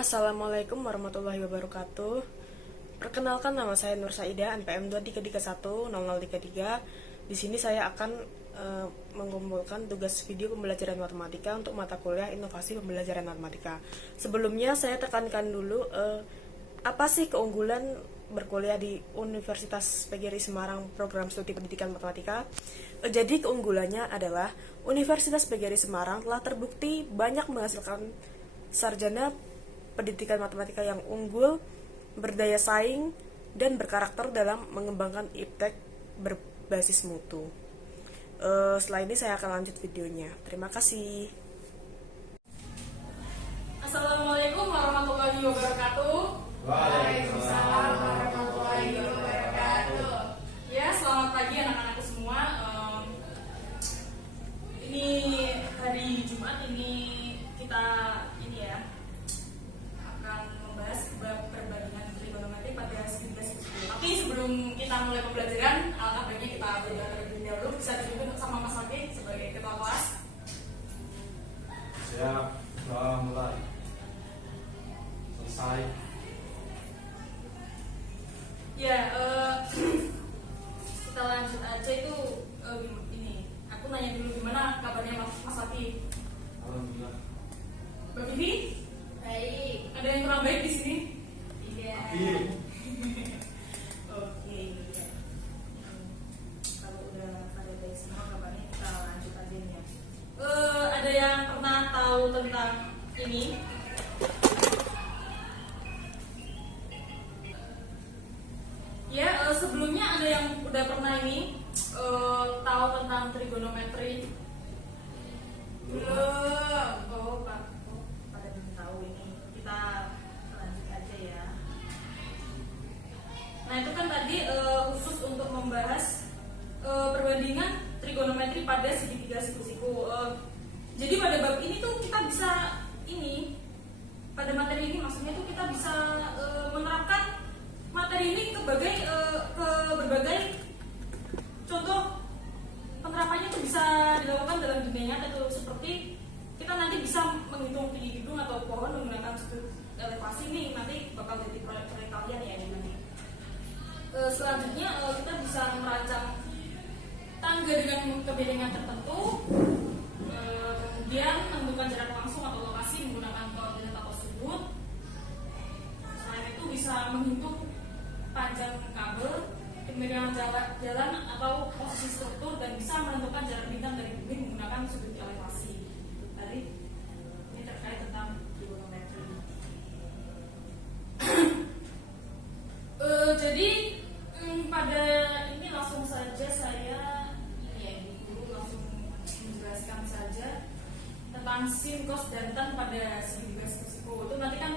Assalamualaikum warahmatullahi wabarakatuh. Perkenalkan, nama saya Nur Saida, NPM 23310033. Di sini saya akan mengumpulkan tugas video pembelajaran matematika untuk mata kuliah Inovasi Pembelajaran Matematika. Sebelumnya saya tekankan dulu apa sih keunggulan berkuliah di Universitas PGRI Semarang Program Studi Pendidikan Matematika. Jadi keunggulannya adalah Universitas PGRI Semarang telah terbukti banyak menghasilkan sarjana pendidikan matematika yang unggul, berdaya saing, dan berkarakter dalam mengembangkan iptek berbasis mutu. Setelah ini saya akan lanjut videonya. Terima kasih. Assalamualaikum warahmatullahi wabarakatuh. Waalaikumsalam warahmatullahi wabarakatuh. Ya, selamat pagi anak-anakku semua. Ini hari Jumat, ini kita akan membahas bab perbandingan trigonometri pada segitiga sekutu. Tapi sebelum kita mulai pembelajaran, alangkah baiknya kita berdoa terlebih dahulu. Bisa dipimpin sama Mas Fakih sebagai ketua kelas. Siap, doa mulai. Selesai. Ya, kita lanjut aja itu ini. Aku nanya dulu gimana kabarnya Mas Fakih? Alhamdulillah. Mbak Vivi? Baik. Ada yang kurang baik di sini? Tidak. Iya. Oke. Kalau udah pada baik semua kabarnya, kita lanjut aja nih ya. Ada yang pernah tahu tentang ini? Ya, sebelumnya ada yang udah pernah ini tahu tentang trigonometri? Belum. Oh, Pak. Oh, pada belum tahu ini. Kita lanjut aja ya. Nah, itu kan tadi khusus untuk membahas perbandingan trigonometri pada segitiga siku-siku. Jadi pada bab ini tuh kita bisa pada materi ini maksudnya tuh kita bisa menerapkan materi ini ke berbagai contoh. Penerapannya itu bisa dilakukan dalam dunia nyata tuh, seperti kita nanti bisa menghitung tinggi gedung atau pohon menggunakan sudut elevasi. Nih nanti bakal jadi proyek kalian ya nanti. Selanjutnya kita bisa merancang tangga dengan kebedengan tertentu, kemudian menentukan jarak langsung atau lokasi menggunakan koordinat atau sudut. Selain itu bisa menghitung panjang kabel, kemiringan jalan atau posisi struktur, dan bisa menentukan jarak bintang dari bumi menggunakan sudut elevasi. Tadi ini terkait tentang trigonometri. Jadi pada ini langsung saja saya langsung menjelaskan saja tentang sin, cos, dan tan pada segitiga siku. Itu nanti kan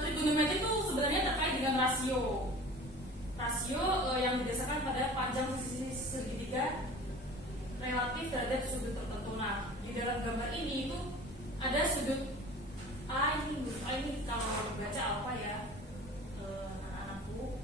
trigonometri itu sebenarnya terkait dengan rasio yang didasarkan pada panjang sisi segitiga relatif terhadap sudut tertentu. Nah, di dalam gambar ini itu ada sudut A ini kalau dibaca apa ya anak-anakku.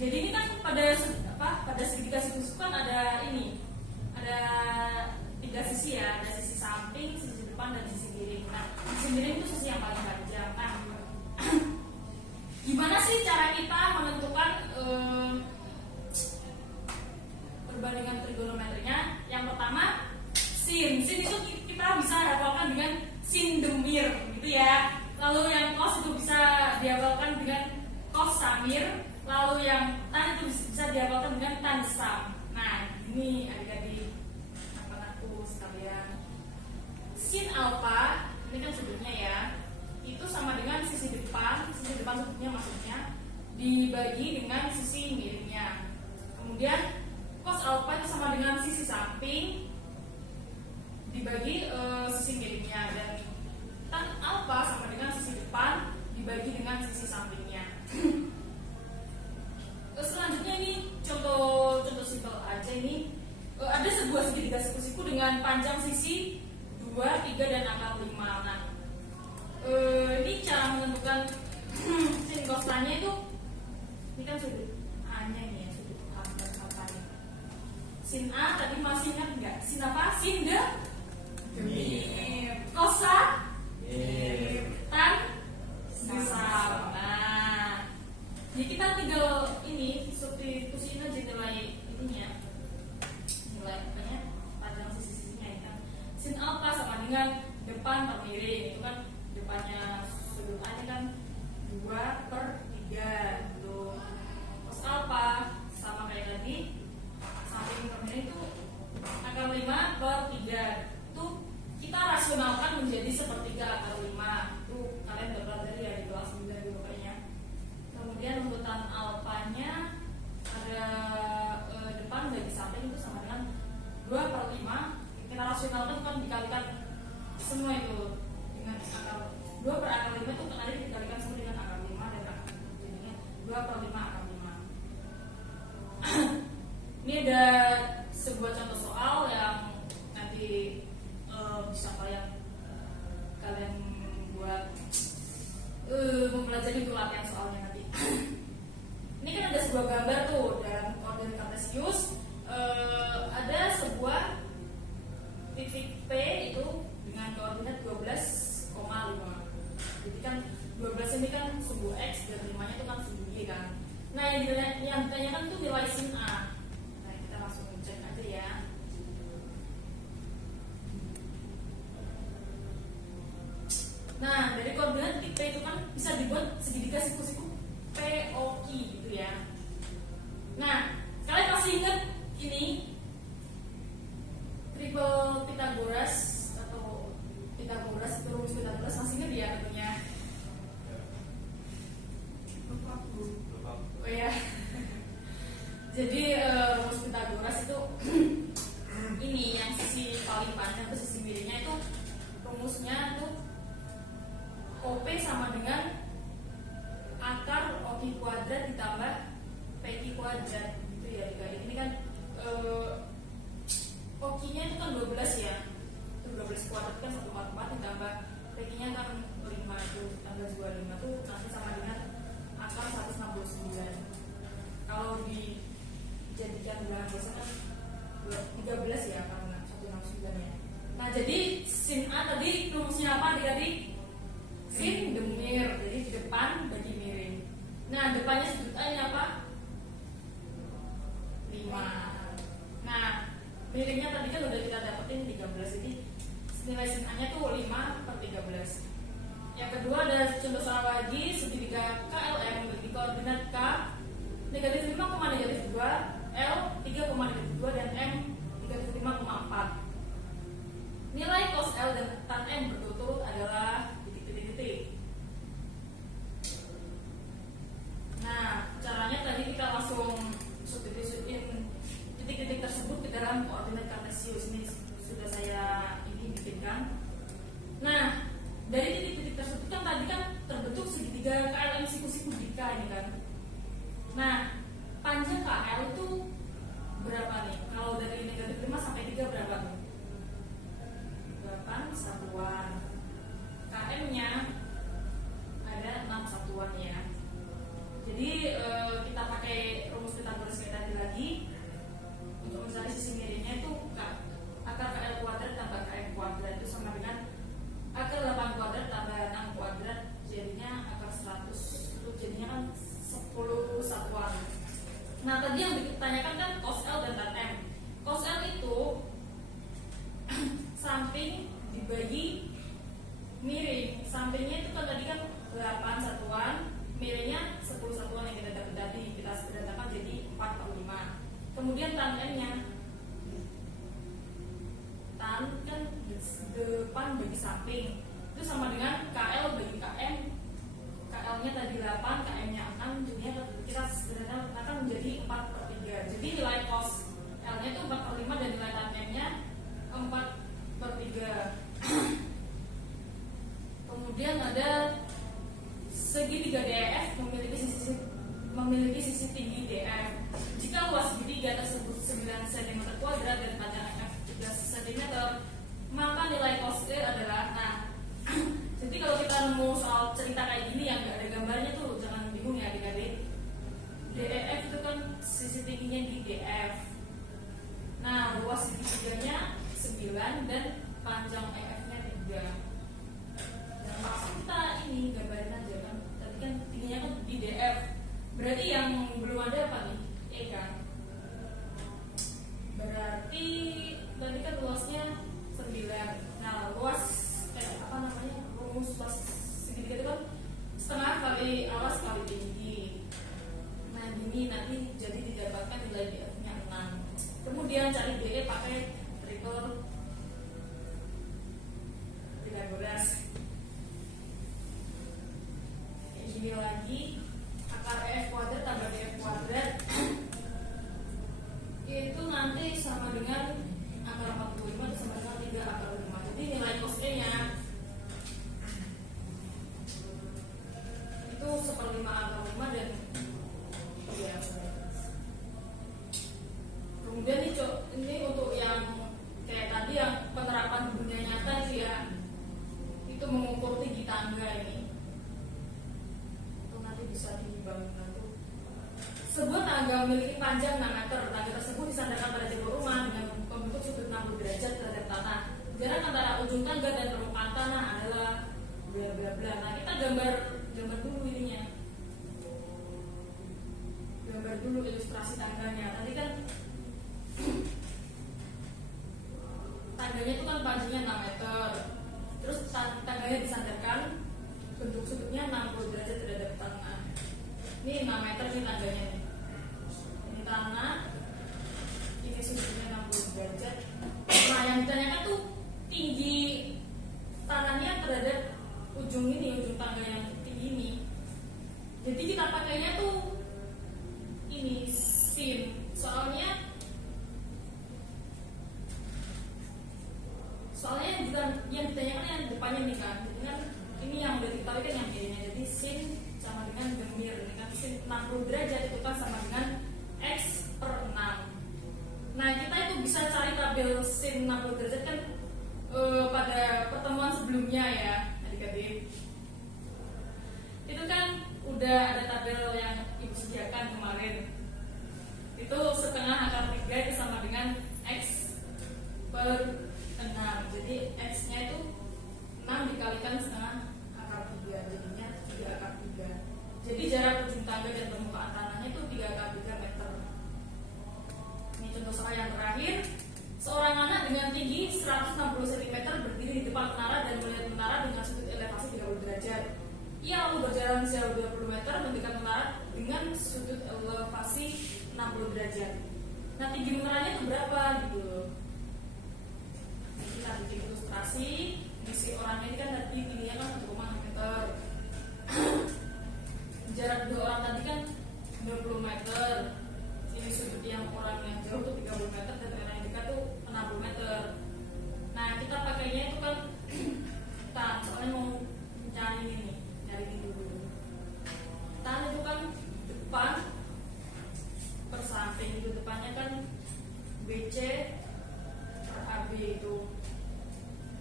Jadi ini kan pada segitiga siku kan ada tiga sisi ya, ada sisi samping, sisi depan, dan sisi miring. Nah, sisi miring itu sisi yang paling panjang. Nah, gimana sih cara kita menentukan perbandingan trigonometrinya? Yang pertama, sin itu kita bisa hafalkan dengan sin demir gitu ya. Lalu yang cos itu bisa dihafalkan dengan cos samir. Lalu yang tan itu bisa dihafalkan dengan tan sam. Nah, ini adik-adik anak-anakku sekalian. Sin alfa ini kan sudutnya ya, itu sama dengan sisi depan sudutnya maksudnya dibagi dengan sisi miringnya. Kemudian cos alfa itu sama dengan sisi samping dibagi sisi miringnya, dan tan alfa sama dengan sisi depan dibagi dengan sisi sampingnya. Selanjutnya ini contoh simpel aja ini. Ada sebuah segitiga siku-siku dengan panjang sisi 2, 3, dan angka 5. Nah, ini cara menentukan sin cosnya itu, ini kan sudut A-nya ini ya, sudut A dan A-nya. Sin A tadi masih ingat nggak? Sin apa? Sin demir. Kosa tan miring, itu kan depannya sudut A ini kan 2/3 gitu. Cos alpha sama kayak tadi, samping per miring itu akar 5/3. Itu kita rasionalkan menjadi sepertiga akar 5. Itu kalian udah pelajari ya di kelas 9 dulu kayaknya. Kemudian untuk tan alfanya ada depan bagi samping itu sama dengan 2/5. Kita rasionalkan kan dikalikan semua itu dengan akar 2/5 itu nanti dikalikan semua dengan akar 5 dan akar jadinya 2/5 akar 5. Ini ada sebuah contoh soal yang nanti bisa kalian buat mempelajari untuk latihan soalnya nanti. Ini kan ada sebuah gambar tuh dalam koordinat kartesius, ada sebuah titik P itu dengan koordinat 12,5. Jadi kan 12 ini kan sumbu X dan 5-nya itu kan sumbu Y kan. Nah yang ditanyakan itu nilai sin A. Nah kita langsung cek aja ya. Nah dari koordinat titik P itu kan bisa dibuat segitiga siku-siku POQ gitu ya. Nah kalian masih ingat ini triple Pythagoras atau Pythagoras itu rumus Pythagoras, masih ingat ya tentunya? Oh ya. Jadi rumus Pythagoras itu ini yang sisi paling panjang ke sisi miringnya itu rumusnya itu OP sama dengan akar OQ kuadrat ditambah PQ kuadrat gitu ya. Ini kan OQ-nya itu kan 12 ya. Itu 12 kuadrat kan 1/4 ditambah PQ-nya kan 5 itu tambah 25 itu nanti sama dengan akar 169. Kalau dijadikan bilangan biasa kan 13 ya karena 169 ya. Nah jadi sin A tadi rumusnya apa adik-adik? Sin demir, jadi di depan bagi miring. Nah depannya sudut A ini apa? 5. Nah miringnya tadi kan udah kita dapetin 13, jadi nilai sin A nya tuh 5/13. Yang kedua ada contoh soal lagi, segitiga KLM memiliki koordinat K -5, -2, L 3,-2 dan M 35,4. Nilai cos L dan tan M berturut-turut adalah titik-titik. Nah, caranya tadi kita langsung substitusiin titik-titik tersebut ke dalam koordinat kartesius. Ini sudah saya bikinkan. Nah, dari titik-titik tersebut kan tadi kan terbentuk segitiga KLM siku-siku di K ini kan. Nah, panjang KL itu berapa nih? Kalau dari -5 sampai 3 berapa nih? 8 satuan. KM-nya ada 6 satuan ya. Jadi kita pakai rumus Pythagoras kayak tadi lagi untuk mencari sisi miringnya itu akar KL kuadrat tambah KM kuadrat itu sama dengan akar 8 kuadrat tambah 6 kuadrat, jadinya akar 100. Itu jadinya kan 10 satuan. Nah tadi yang ditanyakan kan cos L dan tan M. Cos L itu samping dibagi miring. Sampingnya itu kan tadi kan 8 satuan, miringnya 10 satuan yang kita dapat tadi. Kita sederhanakan jadi 4/5. Kemudian tan M-nya, tan kan depan bagi samping, itu sama dengan KL bagi KM. KL-nya tadi 8, KM-nya 6, jadinya kita sederhanakan menjadi 4/3. Jadi nilai cos L-nya itu 4/5 dan nilai tan M-nya 4/3. Kemudian ada segitiga DEF memiliki sisi tinggi DF. Jika luas segitiga tersebut 9 cm kuadrat dan panjang F 13 cm, maka nilai cos E adalah, nah jadi kalau kita nemu soal cerita kayak gini yang nggak ada gambarnya tuh jangan bingung ya adik-adik. DEF itu kan sisi tingginya di DF. Nah luas segitiganya 9 dan panjang EF-nya 3. Nah langsung kita ini gambarin aja kan. Tadi kan tingginya kan di DF. Berarti yang belum ada apa nih? E kan. Berarti tadi kan luasnya 9. Nah luas apa namanya? rumus pas segitiga itu kan setengah kali alas kali tinggi. Nah gini nanti jadi didapatkan nilai BF-nya 6. Kemudian cari BE pakai triple Pythagoras. Ini lagi akar EF kuadrat tambah DF kuadrat itu nanti sama dengan akar 45 itu sama dengan 3 akar 5. Jadi nilai cos E nya itu 1/5 akar 5 dan ya. Kemudian ini untuk yang kayak tadi yang penerapan dunia nyata itu ya, itu mengukur tinggi tangga ini itu nanti bisa dibangun nanti. Sebuah tangga memiliki panjang 6 meter. Tangga tersebut disandarkan pada jebol rumah dengan membentuk sudut 60 derajat terhadap tanah. Jarak antara ujung tangga dan permukaan tanah adalah bla bla bla. Nah kita gambar dulu ininya. Gambar dulu ilustrasi tangganya. Tadi kan tangganya itu kan panjangnya 6 meter. Terus tangganya disandarkan, bentuk sudutnya 60 derajat terhadap tanah. Ini 6 meter nih tangganya nih. Ini tanah, ini sudutnya 60 derajat. Nah yang ditanyakan tuh tinggi tanahnya terhadap ujung ini, ujung tangga yang tinggi ini. Jadi kita pakainya tuh ini sin. Soalnya yang ditanyakan yang depannya nih kan, jadi kan ini yang udah diketahui kan yang B-nya, jadi sin sama dengan gemir, ini kan sin 60 derajat itu kan sama dengan X per 6. Nah kita itu bisa cari tabel sin 60 derajat kan pada pertemuan sebelumnya ya adik-adik. Itu kan udah ada tabel yang ibu sediakan kemarin. Itu setengah akar 3 itu sama dengan X per 6. Jadi X nya itu 6 dikalikan setengah akar 3, jadinya 3 akar 3. Jadi jarak ujung tangga dan permukaan tanahnya itu 3 akar 3 meter. Ini contoh soal yang terakhir. Seorang anak dengan tinggi 160 cm berdiri di depan menara dan melihat menara dengan sudut elevasi 30 derajat. Ia lalu berjalan sejauh 20 meter mendekat menara dengan sudut elevasi 60 derajat. Nah tinggi menaranya itu berapa gitu. Kita bikin ilustrasi. Isi orangnya ini kan tadi tingginya kan 1,6 meter. Jarak dua orang tadi kan 20 meter. Ini sudut yang orang yang jauh tuh 30 meter dan orang yang dekat tuh 60 meter. Nah kita pakainya itu kan tan, soalnya mau cari ini dulu. Tan itu kan depan per samping, itu depannya kan BC per AB itu.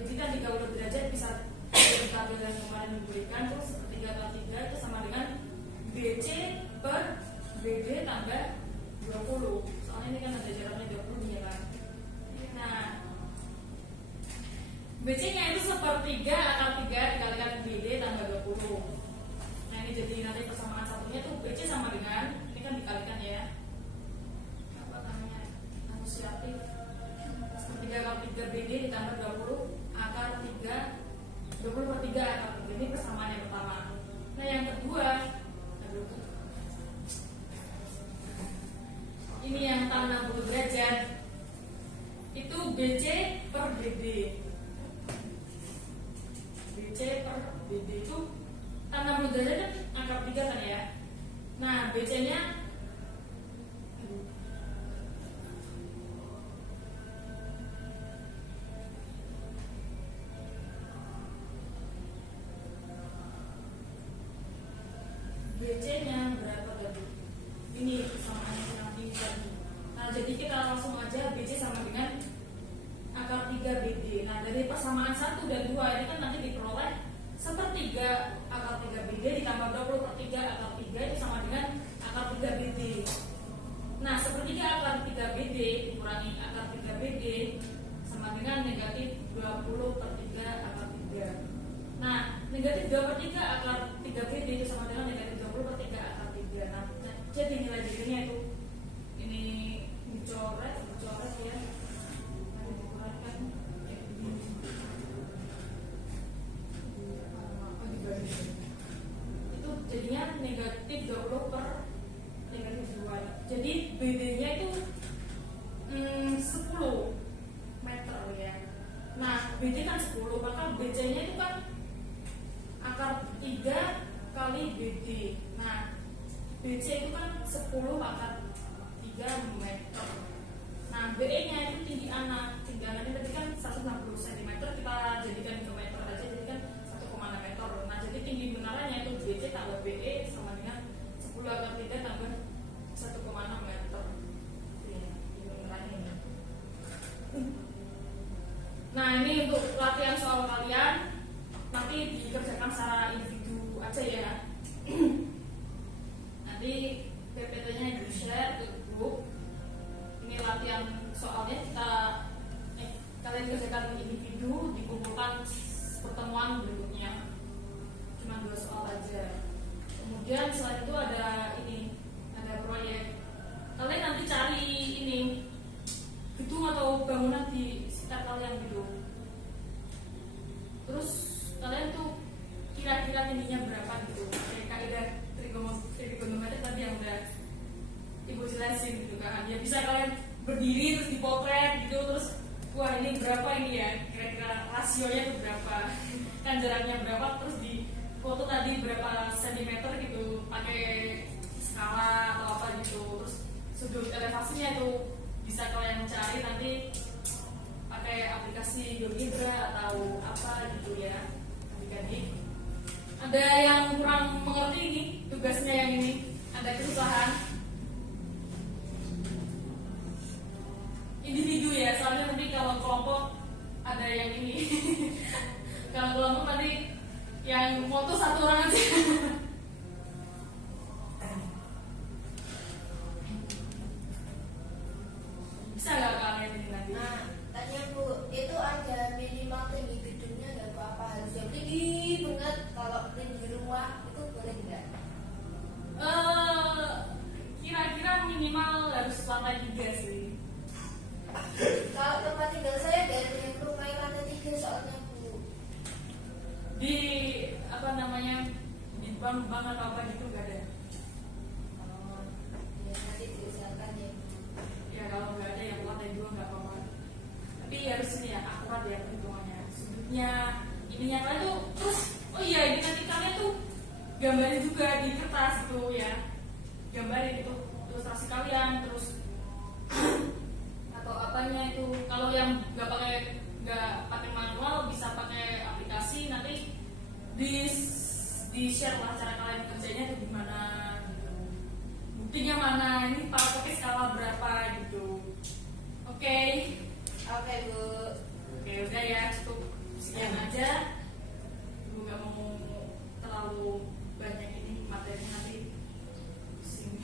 Jadi kan 30 derajat bisa dari tabel yang kemarin diberikan tuh 3 kali 3 itu sama dengan BC per BD tambah 20. Soalnya ini kan ada jaraknya 20 ya kan. Nah BC nya itu 1/3 akar 3 dikalikan BD tambah 20. Nah ini jadi nanti persamaan satunya tuh BC sama dengan, ini kan dikalikan ya, apa namanya, asosiatif 1/3 akar 3 BD ditambah 20 akar 3, 20/3 akar 3. Ini persamaan yang pertama. Nah yang kedua, ini yang tan 60 derajat itu BC per BD. BC per BD itu tan 60 derajat kan akar 3 kan ya. Nah BC nya berapa tadi? Ini persamaannya nanti tadi. Nah jadi kita langsung aja BC sama dengan akar 3 BD. Nah dari persamaan 1 dan 2 ini kan nanti diperoleh 1/3 akar 3 BD ditambah 20/3 akar 3 itu sama dengan akar 3 BD. Nah 1/3 akar 3 BD dikurangi akar 3 BD sama dengan negatif 20/3 akar 3. Nah negatif 2/3 akar 3 BD itu sama dengan negatif 20/3 akar 3. Nah jadi nilai jadinya itu ini dicoret ya. Nanti dikurangkan gitu. Itu jadinya negatif 20 per negatif 2. Jadi BD-nya itu 10 meter ya. Nah, BD kan 10, maka BC-nya itu kan akar 3 kali BD. Nah, BC itu kan 10 akar 3 meter. Nah, BE-nya itu tinggi anak. Tinggi anaknya tadi kan 160 cm, kita jadikan ke meter aja, jadi kan 1,6 meter. Nah, jadi tinggi benarannya itu BC tambah BE sama dengan 10 akar 3 tambah 1,6 meter. Ini benarannya ini. Nah, ini untuk latihan soal kalian nanti dikerjakan secara individu aja ya. Nanti PPT-nya di-share ke grup. Ini latihan soalnya kalian kerjakan individu, dikumpulkan pertemuan berikutnya. Cuma 2 soal aja. Kemudian selain itu ada proyek. Kalian nanti cari gedung atau bangunan di sekitar kalian gitu. Terus kalian tuh kira-kira tingginya berapa gitu. Kayak kaidah trigonometri tadi yang udah ibu jelasin gitu kan. Ya bisa kalian berdiri terus dipotret gitu, terus wah ini berapa ini ya, kira-kira rasionya tuh berapa, kan jaraknya berapa, terus di foto tadi berapa sentimeter gitu, pakai skala atau apa gitu, terus sudut elevasinya tuh bisa kalian cari nanti pakai aplikasi GeoGebra atau apa gitu ya. Adik-adik ada yang kurang mengerti ini tugasnya, yang ini ada kesusahan individu ya, soalnya nanti kalau kelompok ada yang ini kalau kelompok nanti yang foto 1 orang aja. Bisa nggak kalian ini nanti? Nah, tanya Bu, itu ada minimal tinggi gedungnya nggak apa-apa, harus yang tinggi banget. Kalau tinggi rumah itu boleh nggak? Kira-kira minimal harus lantai 3 sih. Kalau tempat tinggal saya dari yang rumah lantai 3 soalnya Bu. Di apa namanya, di bank atau apa gitu nggak ada. Oh, ya nanti diusahakan ya. Ya kalau nggak ada yang lantai 2 nggak apa-apa. Tapi harus ini ya akurat ya perhitungannya, sudutnya ininya kalian tuh. Terus oh iya, ini nanti kalian tuh gambarin juga di kertas gitu ya, gambarin itu ilustrasi kalian, terus atau apanya itu. Kalau yang nggak pakai manual bisa pakai aplikasi, nanti di share lah cara kalian kerjanya itu gimana gitu. Buktinya mana, ini pakai skala berapa gitu. Oke. Oke Bu. Oke, udah ya, cukup sekian aja. Ibu nggak mau terlalu banyak ini materi nanti pusing.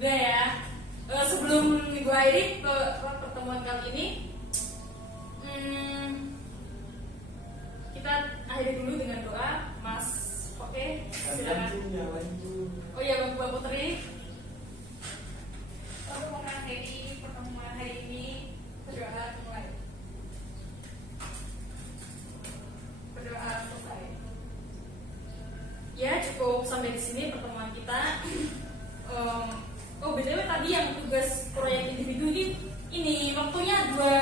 Udah ya. Sebelum gue akhiri pertemuan kali ini, kita akhiri dulu dengan doa, Mas. Oke, silakan. Oh iya, Mbak Putri. Untuk mengakhiri pertemuan hari ini, berdoa mulai. Berdoa selesai. Ya, cukup sampai di sini pertemuan kita. Oh BTW tadi yang tugas proyek individu ini waktunya dua